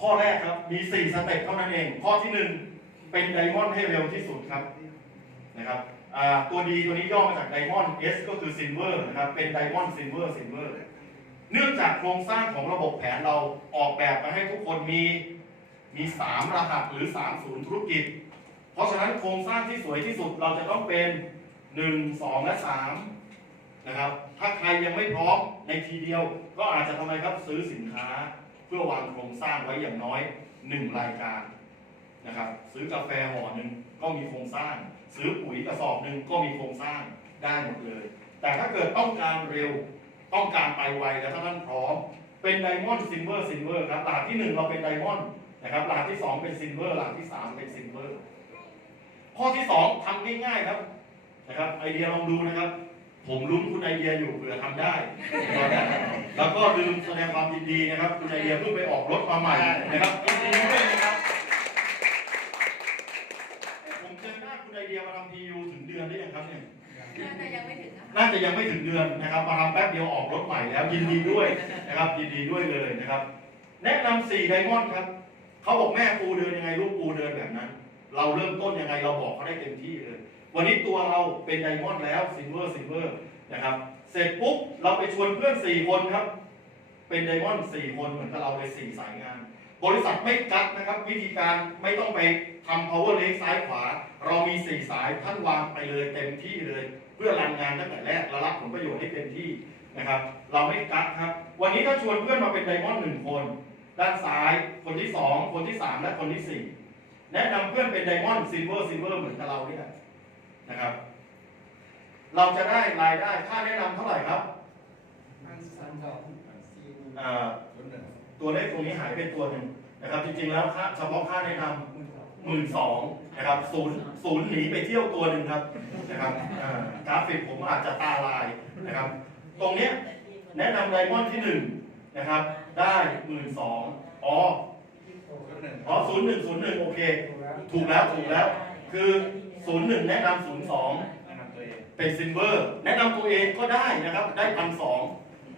ข้อแรกครับมี 4 สเต็ปเท่านั้นเอง ข้อที่ 1 เป็นไดมอนด์ให้เร็วที่สุดครับนะครับตัวดีตัวนี้ย่อมาจากไดมอนด์ S ก็คือซิลเวอร์นะครับเป็นไดมอนด์ซิลเวอร์ซิลเวอร์เนื่องจากโครงสร้างของระบบแผนเราออกแบบมาให้ทุกคนมีมี 3 รหัสหรือ 3 ศูนย์ธุรกิจ เพราะฉะนั้นโครงสร้างที่สวยที่สุดเราจะต้องเป็น 1 2 และ3นะครับถ้าใครยังไม่พร้อมในทีเดียวก็อาจจะทำไมครับซื้อสินค้า เพื่อวางโครงสร้างไว้อย่างน้อย 1 รายการนะครับซื้อกาแฟห่อหนึ่งก็มีโครงสร้าง ซื้อปุ๋ยกระสอบหนึ่งก็มีโครงสร้างได้หมดเลย แต่ถ้าเกิดต้องการเร็วต้องการไปไวแล้วถ้าท่านพร้อม เป็นไดมอนด์ซิลเวอร์ซิลเวอร์ครับหลาดที่หนึ่งเราเป็นไดมอนด์นะครับหลาดที่สองเป็นซิลเวอร์หลาดที่สามเป็นซิลเวอร์ข้อที่สองทำง่ายๆครับนะครับไอเดียลองดูนะครับ ผมลุ้นคุณไอเดียอยู่เผื่อทำได้นะครับแล้วก็ลืมแสดงความยินดีนะครับ คุณไอเดียเพิ่งไปออกรถมาใหม่นะครับยินดีด้วยนะครับ ผมเจอหน้าคุณไอเดียมาทำทียูถึงเดือนได้ยังครับเนี่ย น่าจะยังไม่ถึงนะคะน่าจะยังไม่ถึงเดือนนะครับ มาทำแป๊บเดียวออกรถใหม่แล้ว ยินดีด้วยนะครับ ยินดีด้วยเลยนะครับ แนะนำสี่ไดมอนด์ครับ เขาบอกแม่ปูเดินยังไงลูกปูเดินแบบนั้น เราเริ่มต้นยังไงเราบอกเขาได้เต็มที่เลย วันนี้ตัวเราเป็นไดมอนด์แล้วซิลเวอร์ซิลเวอร์นะครับ เสร็จปุ๊บเราไปชวนเพื่อนสี่คนครับ เป็นไดมอนด์สี่คนเหมือนกับเราเลยสี่สายงาน บริษัทไม่กัดนะครับ วิธีการไม่ต้องไปทำ power leg ซ้ายขวา เรามีสี่สายท่านวางไปเลยเต็มที่เลย เพื่อรันงานตั้งแต่แรกและรับผลประโยชน์ให้เต็มที่นะครับ เราไม่กักครับ วันนี้ถ้าชวนเพื่อนมาเป็นไดมอนด์หนึ่งคน ด้านซ้ายคนที่สองคนที่สามและคนที่สี่แนะนำเพื่อนเป็นไดมอนด์ซิลเวอร์ซิลเวอร์เหมือนกับเราเนี่ย นะครับ เราจะได้รายได้ค่าแนะนำเท่าไหร่ครับพันสามสองสี่หมื่นอ่าศูนย์หนึ่งตัวเลขตรงนี้หายไปตัวหนึ่งนะครับ จริงๆแล้วค่าเฉพาะค่าแนะนำหมื่นสองหมื่นสองนะครับศูนย์ศูนย์หนีไปเที่ยวตัวหนึ่งครับนะครับอ่ากราฟิกผมอาจจะตาลายนะครับ ตรงเนี้ยแนะนำไดมอนด์ที่หนึ่งนะครับ ได้หมื่นสองอ๋อศูนย์หนึ่งอ๋อศูนย์หนึ่งศูนย์หนึ่งโอเค ถูกแล้วถูกแล้วถูกแล้วคือ ศูนย์หนึ่งแนะนำศูนย์สองแนะนำตัวเองเป็นซิลเวอร์ แนะนำตัวเองก็ได้นะครับ ได้พันสอง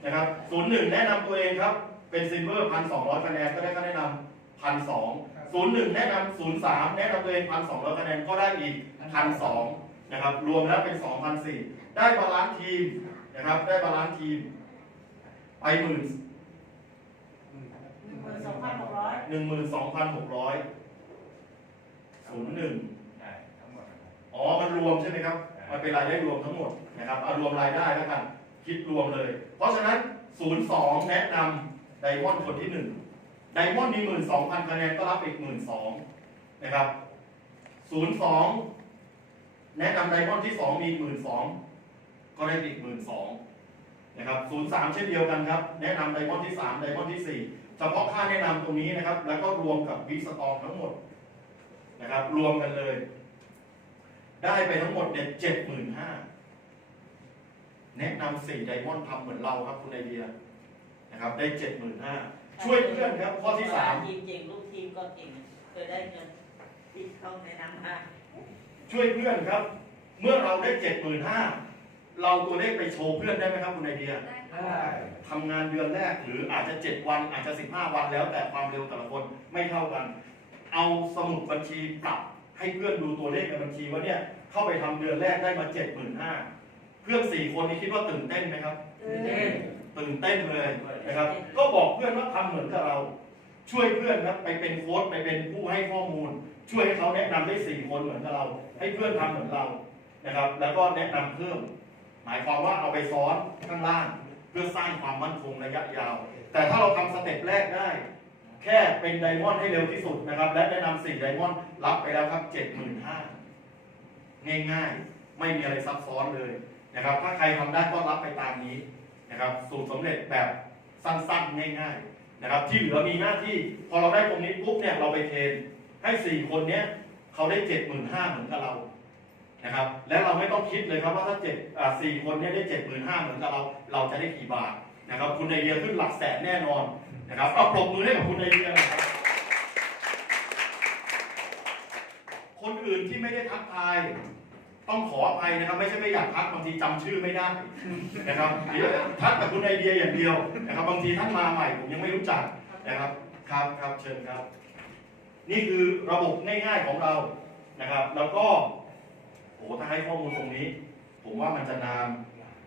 นะครับศูนย์หนึ่งแนะนำตัวเองครับ เป็นซิลเวอร์พันสองร้อยคะแนนก็ได้ค่าแนะนำพันสองศูนย์หนึ่งแนะนำศูนย์สามแนะนำตัวเองพันสองร้อยคะแนนก็ได้อีกพันสองนะครับ รวมแล้วเป็นสองพันสี่ได้บาลานซ์ทีมนะครับ ได้บาลานซ์ทีมไปหมื่นหนึ่งหมื่นสองพันหกร้อยหนึ่งหมื่นสองพันหกร้อยศูนย์หนึ่ง รวมใช่ไหมครับ มันเป็นรายได้รวมทั้งหมดนะครับเอารวมรายได้แล้วกันคิดรวมเลย เพราะฉะนั้น 02 แนะนำไดมอนด์คนที่ 1 ไดมอนด์มี 12,000คะแนนก็รับอีก 12,000นะครับ 02 แนะนำไดมอนด์ที่ 2 มี 12,000 ก็ได้อีก 12,000นะครับ 03 เช่นเดียวกันครับ แนะนำไดมอนด์ที่ 3 ไดมอนด์ที่ 4 เฉพาะค่าแนะนำตรงนี้นะครับ แล้วก็รวมกับวิสตองทั้งหมดนะครับ รวมกันเลย ได้ไปทั้งหมดเนี่ยเจ็ดหมื่นห้าแนะนำสี่ไดมอนด์ทำเหมือนเราครับคุณไอเดียนะครับ ได้เจ็ดหมื่นห้าช่วยเพื่อนครับ ข้อที่สามทีมเก่งลูกทีมก็เก่งเคยได้เงินที่เขาแนะนำมาช่วยเพื่อนครับ เมื่อเราได้เจ็ดหมื่นห้าเราตัวเลขไปโชว์เพื่อนได้ไหมครับคุณไอเดียได้ค่ะได้ทำงานเดือนแรกหรืออาจจะเจ็ดวันอาจจะสิบห้าวันแล้วแต่ความเร็วแต่ละคนไม่เท่ากัน เอาสมุดบัญชีปรับ ให้เพื่อนดูตัวเลขในบัญชีว่าเนี่ยเข้าไปทำเดือนแรกได้มาเจ็ดหมื่นห้าเพื่อนสี่คนนี้คิดว่าตื่นเต้นไหมครับตื่นเต้นเลยนะครับ ก็บอกเพื่อนว่าทำเหมือนกับเรา ช่วยเพื่อนครับไปเป็นโค้ชไปเป็นผู้ให้ข้อมูล ช่วยให้เขาแนะนำได้สี่คนเหมือนกับเรา ให้เพื่อนทำเหมือนเรานะครับ แล้วก็แนะนำเพิ่มหมายความว่าเอาไปซ้อนข้างล่าง เพื่อสร้างความมั่นคงระยะยาว แต่ถ้าเราทำสเต็ปแรกได้ แค่เป็นไดมอนด์ให้เร็วที่สุดนะครับ และแนะนำสี่ไดมอนด์รับไปแล้วครับเจ็ดหมื่นห้าง่ายๆ ไม่มีอะไรซับซ้อนเลยนะครับ ถ้าใครทำได้ก็รับไปตามนี้นะครับ สูตรสำเร็จแบบสั้นๆ ง่ายๆนะครับ ที่เหลือมีหน้าที่ พอเราได้ตรงนี้ปุ๊บเนี่ยเราไปเทรนให้สี่คนเนี้ยเขาได้เจ็ดหมื่นห้าเหมือนกับเรานะครับ และเราไม่ต้องคิดเลยครับว่าถ้าเจ็ดสี่คนเนี้ยได้เจ็ดหมื่นห้าเหมือนกับเรา เราจะได้กี่บาทนะครับ คุณไอเดียขึ้นหลักแสนแน่นอน นะครับเอาปรบมือให้กับคุณไอเดียน่อยครับคนอื่นที่ไม่ได้ทักทาย ต้องขออภัยนะครับ ไม่ใช่ไม่อยากทักบางทีจำชื่อไม่ได้นะครับเดี๋ยวทักกับคุณไอเดียอย่างเดียวนะครับ บางทีท่านมาใหม่ผมยังไม่รู้จักนะครับครับครับเชิญครับ นี่คือระบบง่ายๆของเรานะครับ แล้วก็โอ้ถ้าให้ข้อมูลตรงนี้ ผมว่ามันจะนาน